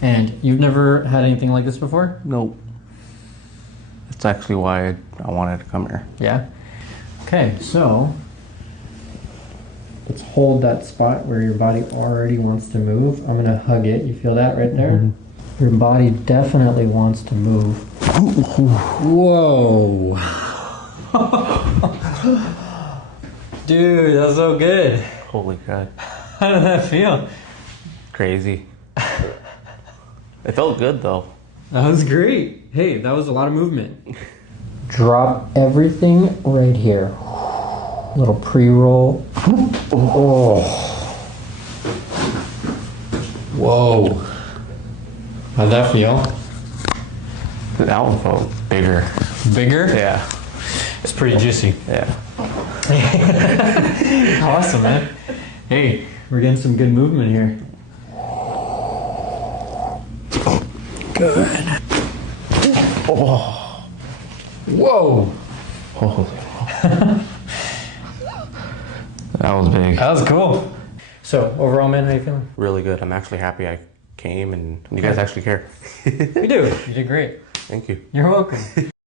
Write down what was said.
And you've never had anything like this before? Nope. That's actually why I wanted to come here. Yeah? Okay, so let's hold that spot where your body already wants to move. I'm gonna hug it. You feel that right there? Mm-hmm. Your body definitely wants to move. Whoa. Dude, that was so good. Holy crap. How did that feel? Crazy. It felt good though. That was great. Hey, that was a lot of movement. Drop everything right here. Little pre-roll. Oh. Whoa. How'd that feel? That one felt bigger. Bigger? Yeah. It's pretty juicy. Yeah. Awesome, man. Hey, we're getting some good movement here. Good. Oh. Whoa. Holy. That was big. That was cool. So, overall, man, how you feeling? Really good. I'm actually happy I came and you guys actually care. We do. You did great. Thank you. You're welcome.